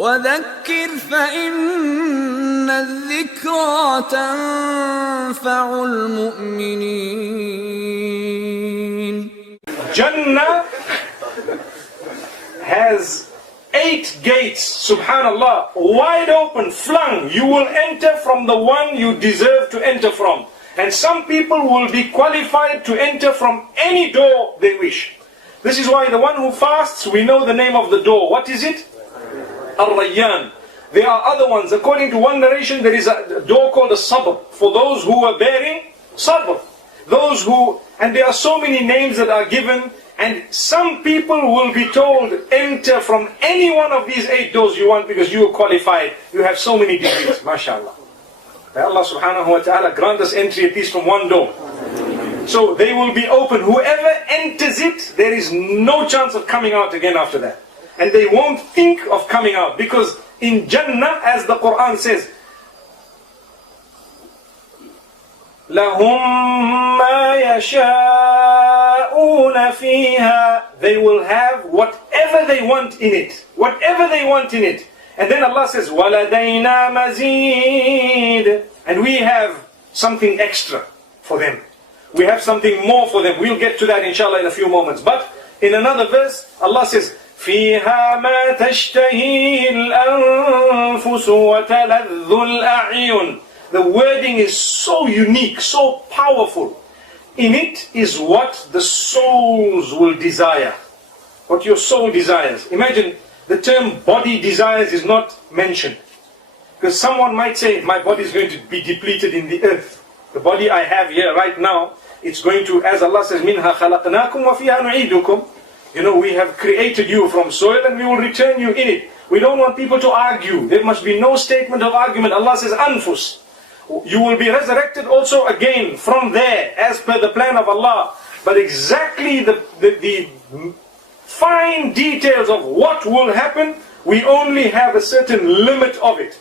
وذكر فإن الذكرى تنفع المؤمنين. Jannah has 8 gates, subhanallah, wide open, flung. You will enter from the one you deserve to enter from. And some people will be qualified to enter from any door they wish. This is why the one who fasts, we know the name of the door. What is it? Ar-Rayyan. There are other ones. According to one narration, there is a door called a Sabr, for those who are bearing Sabr. Those who, and there are so many names that are given, and some people will be told, enter from any one of these 8 doors you want because you are qualified. You have so many degrees, mashallah. May Allah subhanahu wa ta'ala grant us entry at least from one door. So they will be open. Whoever enters it, there is no chance of coming out again after that. And they won't think of coming out, because in Jannah, as the Qur'an says, لَهُمْ مَا يَشَاءُونَ فِيهَا. They will have whatever they want in it. Whatever they want in it. And then Allah says, وَلَدَيْنَا مَزِيدٌ. And we have something extra for them. We have something more for them. We'll get to that inshallah in a few moments. But in another verse, Allah says, فِيهَا مَا تَشْتَهِي الْأَنفُسُ وَتَلَذُّ الْأَعْيُنُ. The wording is so unique, so powerful. In it is what the souls will desire. What your soul desires. Imagine, the term body desires is not mentioned. Because someone might say, my body is going to be depleted in the earth. The body I have here right now, it's going to, as Allah says, مِنْهَا خَلَقْنَاكُمْ وَفِيهَا نُعِيدُكُمْ. You know, we have created you from soil and we will return you in it. We don't want people to argue. There must be no statement of argument. Allah says, anfus. You will be resurrected also again from there, as per the plan of Allah. But exactly the fine details of what will happen, we only have a certain limit of it.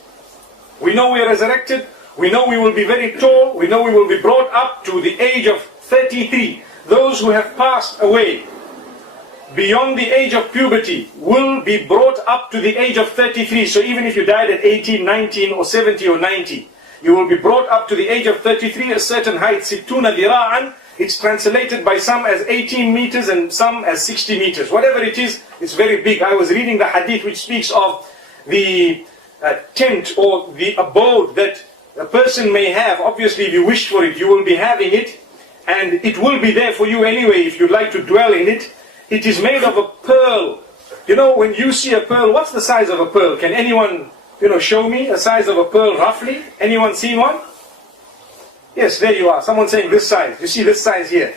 We know we are resurrected. We know we will be very tall. We know we will be brought up to the age of 33. Those who have passed away beyond the age of puberty will be brought up to the age of 33. So even if you died at 18, 19 or 70 or 90, you will be brought up to the age of 33, a certain height, sittuna dira'an. It's translated by some as 18 meters and some as 60 meters. Whatever it is, it's very big. I was reading the hadith which speaks of the tent or the abode that a person may have. Obviously, if you wish for it, you will be having it. And it will be there for you anyway if you'd like to dwell in it. It is made of a pearl. You know, when you see a pearl, what's the size of a pearl? Can anyone, show me a size of a pearl roughly? Anyone seen one? Yes, there you are. Someone saying this size. You see this size here.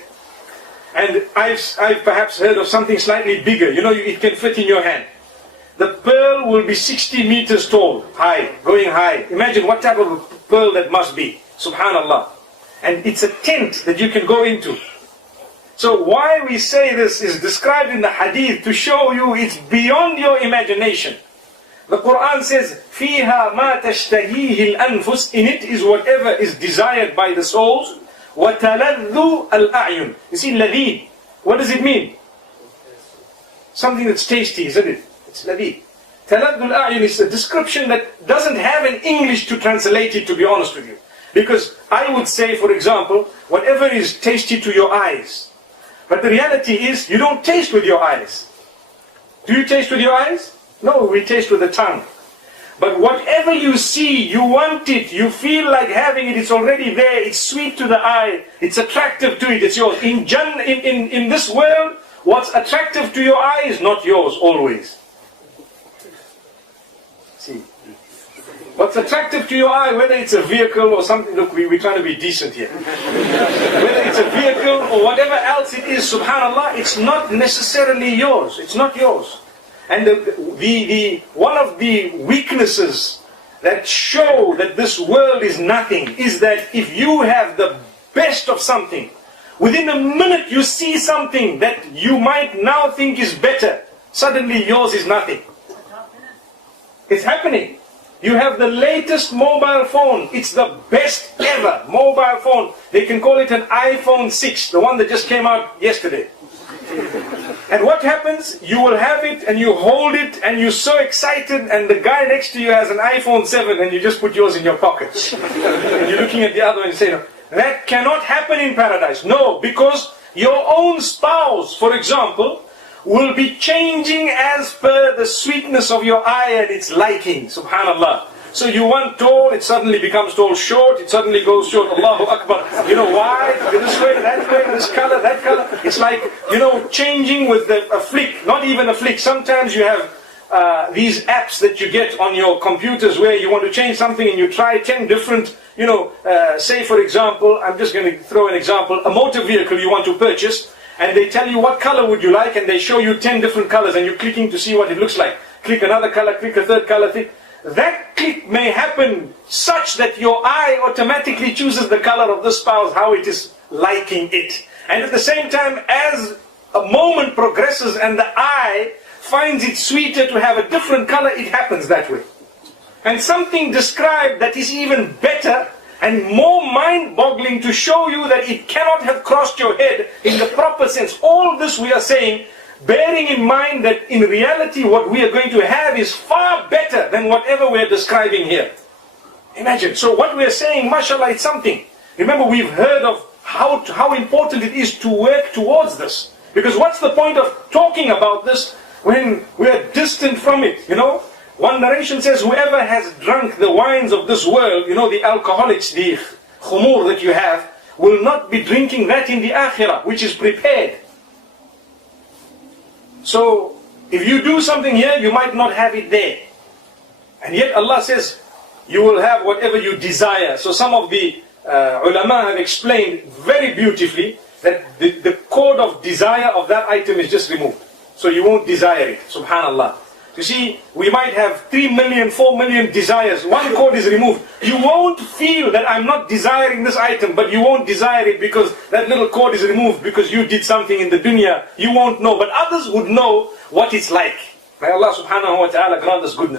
And I've perhaps heard of something slightly bigger. It can fit in your hand. The pearl will be 60 meters tall, high, going high. Imagine what type of a pearl that must be. Subhanallah. And it's a tent that you can go into. So why we say this is described in the hadith to show you it's beyond your imagination. The Qur'an says, فِيهَا مَا تَشْتَهِيهِ الْأَنفُسِ. In it is whatever is desired by the souls. وَتَلَذُّ الْأَعْيُنِ. You see, ladhi, what does it mean? Something that's tasty, isn't it? It's ladhi. تَلَذُّ الْأَعْيُنِ is a description that doesn't have an English to translate it, to be honest with you. Because I would say, for example, whatever is tasty to your eyes. But the reality is, you don't taste with your eyes. Do you taste with your eyes? No, we taste with the tongue. But whatever you see, you want it, you feel like having it, it's already there, it's sweet to the eye, it's attractive to it, it's yours. In this world, what's attractive to your eye is not yours always. See, what's attractive to your eye, whether it's a vehicle or something, look, we're trying to be decent here. Whether it's a vehicle or whatever else it is, subhanallah, it's not necessarily yours, it's not yours. And one of the weaknesses that show that this world is nothing is that if you have the best of something, within a minute you see something that you might now think is better, suddenly yours is nothing. It's happening. You have the latest mobile phone. It's the best ever mobile phone. They can call it an iPhone 6, the one that just came out yesterday. And what happens? You will have it and you hold it and you're so excited, and the guy next to you has an iPhone 7 and you just put yours in your pocket. And you're looking at the other one and say, no, that cannot happen in paradise. No, because your own spouse, for example, will be changing as per the sweetness of your eye and its liking. Subhanallah. So you want tall, it suddenly becomes tall. Short, it suddenly goes short. Allahu Akbar. You know, wide, this way, this color, that color. It's like, you know, changing with a flick. Not even a flick. Sometimes you have these apps that you get on your computers where you want to change something and you try 10 different, you know, say for example, I'm just going to throw an example, a motor vehicle you want to purchase, and they tell you what color would you like, and they show you 10 different colors, and you're clicking to see what it looks like. Click another color, click a third color, click. That click may happen such that your eye automatically chooses the color of the spouse, how it is liking it. And at the same time, as a moment progresses and the eye finds it sweeter to have a different color, it happens that way. And something described that is even better and more mind-boggling to show you that it cannot have crossed your head in the proper sense. All this we are saying, bearing in mind that in reality what we are going to have is far better than whatever we are describing here. Imagine. So what we are saying, mashallah, it's something. Remember, we've heard of how important it is to work towards this. Because what's the point of talking about this when we are distant from it, you know? One narration says, whoever has drunk the wines of this world, you know, the alcoholics, the khumur that you have, will not be drinking that in the akhirah, which is prepared. So, if you do something here, you might not have it there. And yet Allah says, you will have whatever you desire. So some of the ulama have explained very beautifully that the code of desire of that item is just removed. So you won't desire it. Subhanallah. You see, we might have 3 million, 4 million desires. One code is removed. You won't feel that I'm not desiring this item, but you won't desire it because that little code is removed because you did something in the dunya. You won't know, but others would know what it's like. May Allah subhanahu wa ta'ala grant us goodness.